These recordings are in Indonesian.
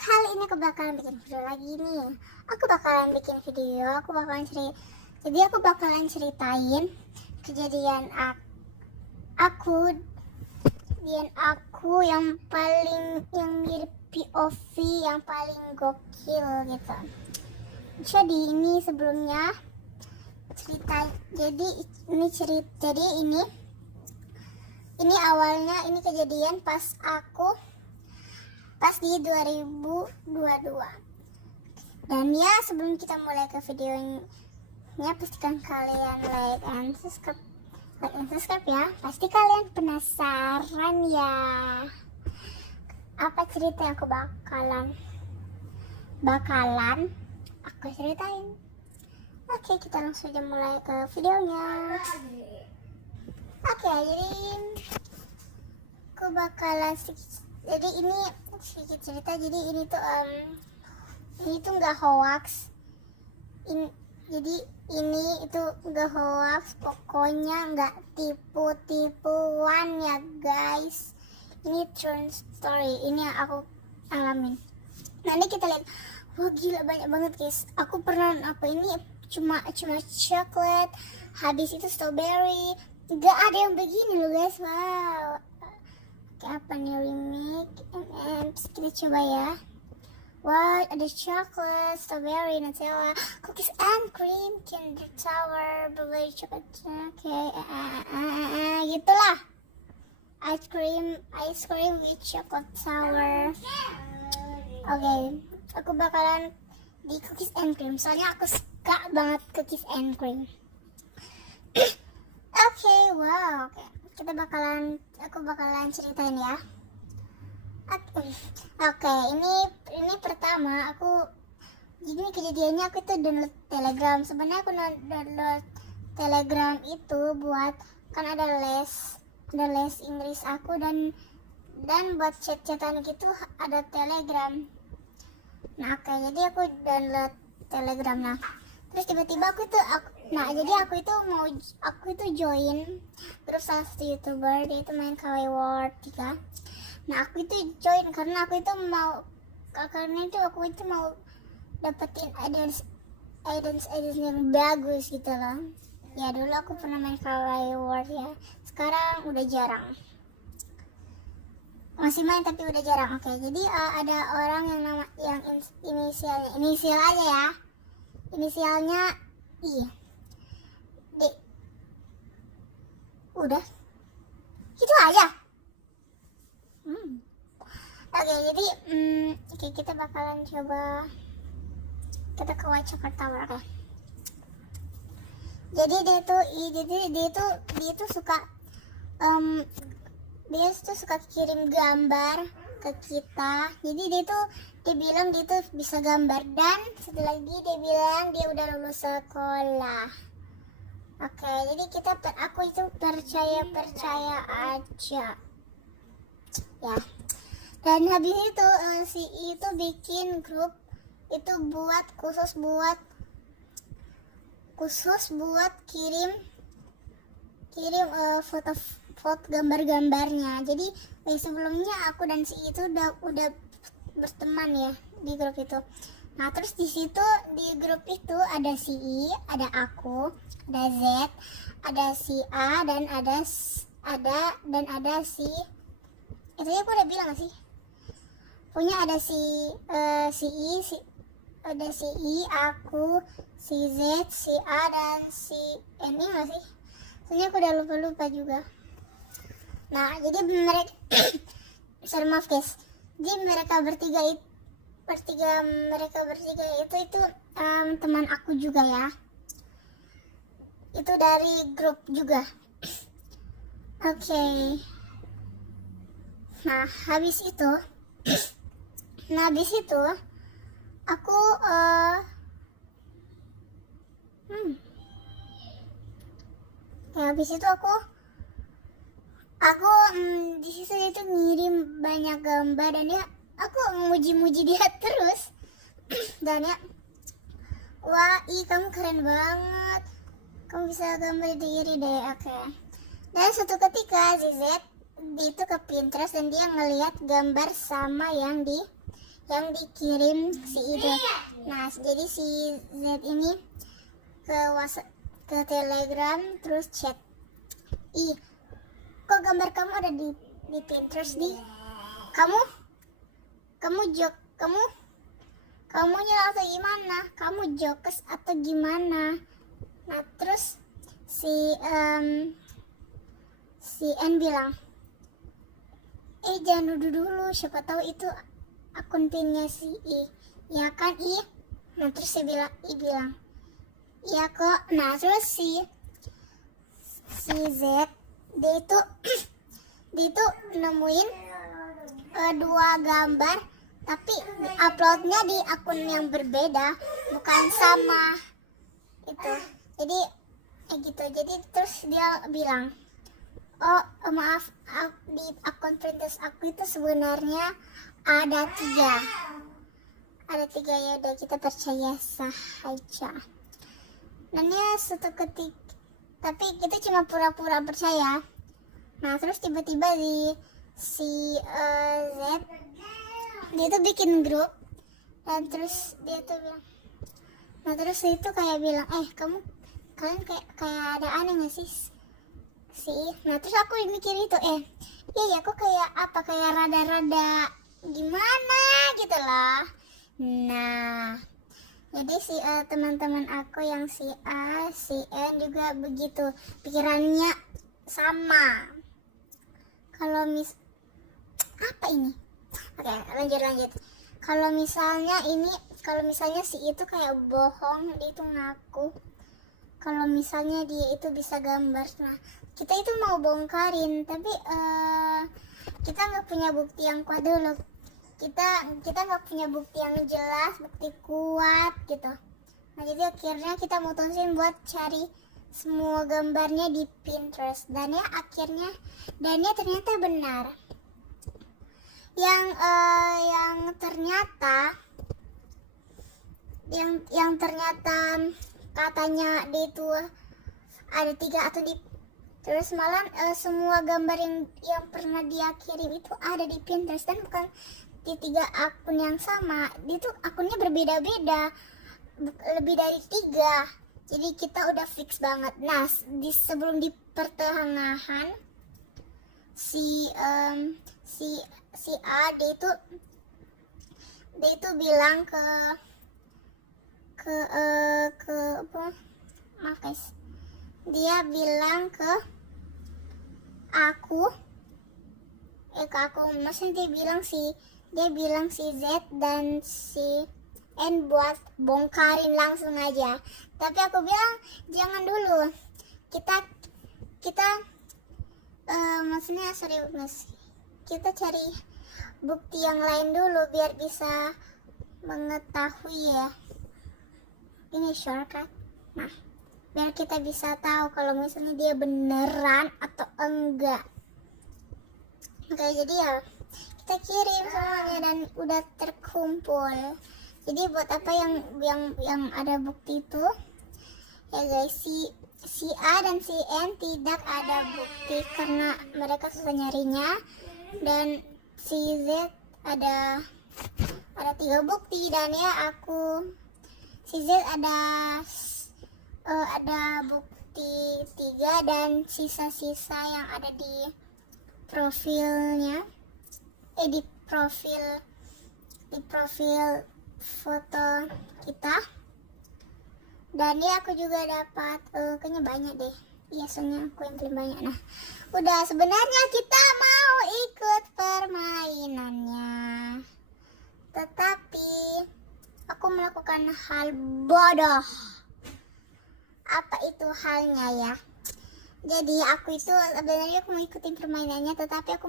Kali ini aku bakalan bikin video lagi nih. Aku bakalan ceritain kejadian aku yang mirip POV yang paling gokil gitu. Jadi ini sebelumnya cerita. Ini awalnya ini kejadian pas di 2022. Dan ya, sebelum kita mulai ke videonya, pastikan kalian like and subscribe ya. Pasti kalian penasaran ya apa cerita yang aku bakalan aku ceritain. Oke, kita langsung aja mulai ke videonya. Oke, jadi aku bakalan jadi ini sedikit cerita. Jadi ini tuh nggak hoax. Ini itu nggak hoax, pokoknya nggak tipu-tipuan ya guys. Ini true story, ini yang aku alamin. Nanti kita lihat. Wah gila, banyak banget guys. Aku pernah ini cuma coklat, habis itu strawberry. Nggak ada yang begini loh guys. Wow. Oke, apa nih, remake kita coba ya. Wow, ada coklat, strawberry, Nutella, cookies and cream, Kinder Tower, blueberry coklat. Oke, gitulah. Ice cream with chocolate sour. Oke, aku bakalan di cookies and cream. Soalnya aku suka banget cookies and cream. Oke, wow. Oke, aku bakalan ceritain ya. Oke, ini pertama ini kejadiannya aku tuh download Telegram. Sebenarnya aku download Telegram itu buat, kan ada les Inggris aku dan buat chat-chatan gitu ada Telegram. Nah, oke, jadi aku download Telegram. Nah, terus tiba-tiba aku itu join grup salah satu YouTuber, dia itu main KW World 3. Nah, aku itu join karena aku itu mau dapetin audience yang bagus gitu loh. Ya, dulu aku pernah main KW World ya. Sekarang udah jarang. Masih main tapi udah jarang. Oke, jadi ada orang yang inisial aja ya. Inisialnya I. D. Udah. Itu aja. Oke, jadi kita bakalan coba kita ke White Chocolate Tower. Oke. Jadi dia tuh suka kirim gambar ke kita. Jadi dia bilang dia tuh bisa gambar, dan satu lagi dia bilang dia udah lulus sekolah. Oke, jadi aku itu percaya aja ya. Dan habis itu si itu bikin grup itu khusus buat kirim foto gambar-gambarnya. Jadi sebelumnya aku dan si itu udah berteman ya di grup itu. Nah, terus di grup itu ada si I, ada aku, ada Z, ada si A, dan ada si itu ya, aku udah bilang gak sih? Punya ada ada si I, aku, si Z, si A, dan si ini gak sih? Soalnya aku udah lupa juga. Nah, jadi mereka maaf guys. Jadi mereka bertiga itu teman aku juga ya. Itu dari grup juga. Oke. Nah, habis itu aku habis itu aku di situ itu ngirim banyak gambar, dan ya aku memuji dia terus. Dan ya, wah, kamu keren banget, kamu bisa gambar diri deh. Oke. Dan suatu ketika Z itu ke Pinterest dan dia ngelihat gambar sama yang di yang dikirim si itu. Nah, jadi si Z ini ke WhatsApp, ke Telegram, terus chat. Ih, kok gambar kamu ada di Pinterest di? Kamu kamunya atau gimana? Kamu jokes atau gimana? Nah, terus si N bilang, jangan dulu, siapa tahu itu akun pinnya si I. Ya kan I? Nah, terus I bilang, iya kok. Nah, terus si Z dia itu nemuin dua gambar, tapi uploadnya di akun yang berbeda, bukan sama itu. Jadi gitu. Jadi terus dia bilang, oh maaf, di akun Pinterest aku itu sebenarnya ada 3. Ya udah, kita percaya saja. Dan ya suatu ketika, tapi kita cuma pura-pura percaya. Nah, terus tiba-tiba si Z dia tuh bikin grup, dan terus dia tuh bilang, nah terus itu kayak bilang, kalian kayak ada aneh nggak sih? Nah terus aku mikir itu, iya kok kayak rada-rada gimana gitu lah. Nah, jadi teman-teman aku yang si A, si N juga begitu, pikirannya sama. Kalau apa ini? Oke, lanjut. Kalau misalnya si itu kayak bohong, dia itu ngaku kalau misalnya dia itu bisa gambar. Nah, kita itu mau bongkarin, tapi kita nggak punya bukti yang kuat dulu. Kita nggak punya bukti yang jelas, bukti kuat gitu. Nah, jadi akhirnya kita mutusin buat cari semua gambarnya di Pinterest, dan ya ternyata benar. Yang ternyata katanya dia itu ada 3 atau terus malah semua gambar yang pernah dia kirim itu ada di Pinterest, dan bukan di 3 akun yang sama. Dia tuh akunnya berbeda-beda, lebih dari 3. Jadi kita udah fix banget. Nah, sebelum di pertengahan si A dia itu bilang ke apa? Maaf guys. Dia bilang ke aku, maksudnya dia bilang si Z dan si N buat bongkarin langsung aja. Tapi aku bilang jangan dulu. Kita maksudnya kita cari bukti yang lain dulu biar bisa mengetahui ya. Ini shortcut. Nah, biar kita bisa tahu kalau misalnya dia beneran atau enggak. Oke, jadi ya kita kirim semuanya dan udah terkumpul. Jadi buat apa yang ada bukti itu ya guys, si A dan si N tidak ada bukti karena mereka susah nyarinya, dan si Z ada 3 bukti, dan ya si Z ada bukti 3, dan sisa-sisa yang ada di profilnya, di profil foto kita. Dan ya aku juga dapat kayaknya banyak deh. Iya, soalnya aku yang paling banyak. Nah, udah, sebenarnya kita mau ikut permainannya, tetapi aku melakukan hal bodoh. Apa itu halnya ya? Jadi aku itu sebenarnya aku mau ikutin permainannya, tetapi aku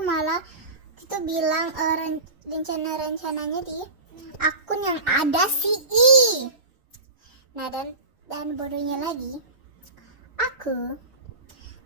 malah itu bilang rencananya di akun yang ada si I. Nah, dan bodohnya lagi, aku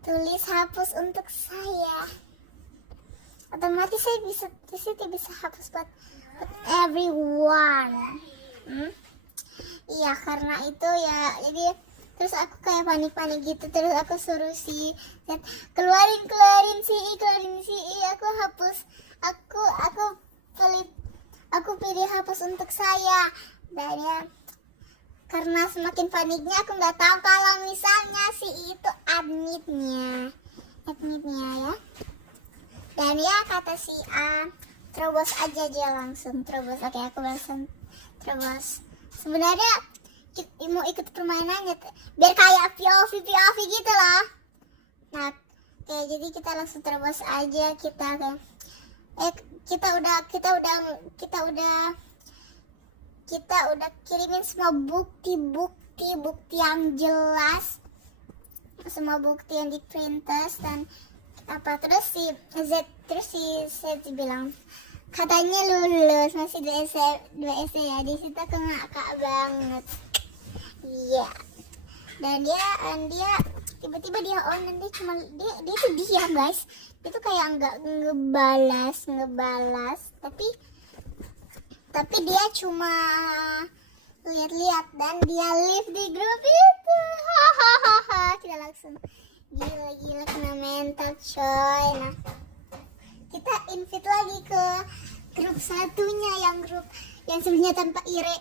tulis hapus untuk saya. Otomatis saya bisa hapus buat everyone. Iya, karena itu ya, jadi terus aku kayak panik gitu. Terus aku suruh si keluarin si I, aku hapus, aku dihapus untuk saya. Dan ya, karena semakin paniknya aku nggak tahu kalau misalnya si itu admitnya ya. Dan ya kata si A, terobos aja dia langsung terobos. Oke, aku langsung terobos. Sebenarnya mau ikut permainannya biar kayak POV gitu loh. Nah, kayak jadi kita langsung terobos aja. Kita udah kirimin semua bukti yang jelas, semua bukti yang di printers dan apa. Terus si Z bilang katanya lulus, masih 2 essay ya. Di situ aku ngakak banget. Iya. Dan dia tiba-tiba dia on, dan dia tuh diam guys. Dia tuh kayak nggak ngebalas, tapi dia cuma lihat-lihat dan dia leave di grup itu. Hahaha, kita langsung gila kena mental coy. Nah, kita invite lagi ke grup satunya, grup yang sebelumnya tanpa ire.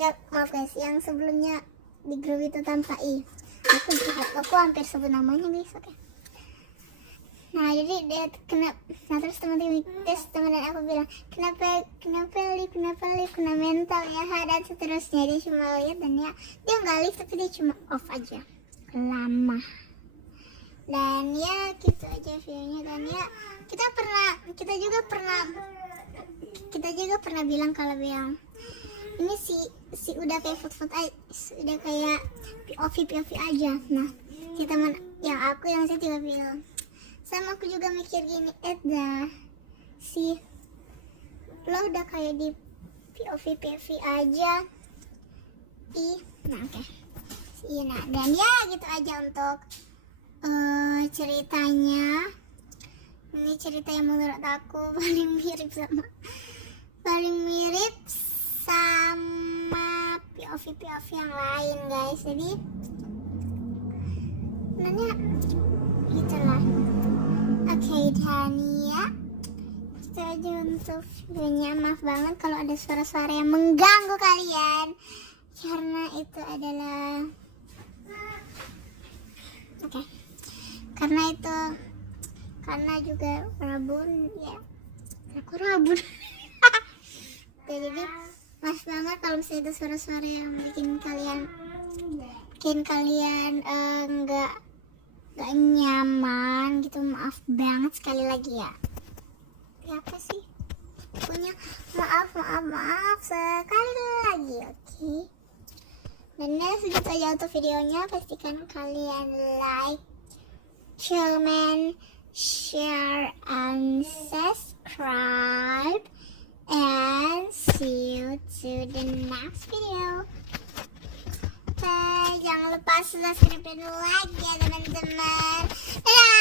Ya maaf guys, yang sebelumnya di grup itu tanpa i. Aku hampir sebut namanya guys. Oke. Nah jadi dia terus teman aku bilang kenapa kena mental ya, dan seterusnya. Dia cuma lihat dan dia nggak lihat, tapi dia cuma off aja lama. Dan ya gitu aja videonya. Dan ya kita juga pernah bilang kalau ini si udah kayak foto aja, udah kayak POV aja. Nah si teman yang saya juga bilang sama aku juga mikir gini, lo udah kayak di POV aja. Nah oke. Nah dan ya gitu aja untuk ceritanya. Ini cerita yang menurut aku paling mirip sama POV yang lain guys. Jadi sebenarnya gitulah. Oke, dan ya itu aja untuk videonya. Maaf banget kalau ada suara-suara yang mengganggu kalian, karena itu adalah karena juga rabun ya. Aku rabun. Oke, jadi maaf banget kalau misalnya itu suara-suara yang bikin kalian nggak nyaman gitu. Maaf banget sekali lagi ya. Apa sih? Pokoknya maaf sekali lagi, oke? Dan segitu aja untuk videonya. Pastikan kalian like, comment, share, and subscribe. And see you to the next video. Jangan lupa subscribe dan like ya teman-teman. Dadah.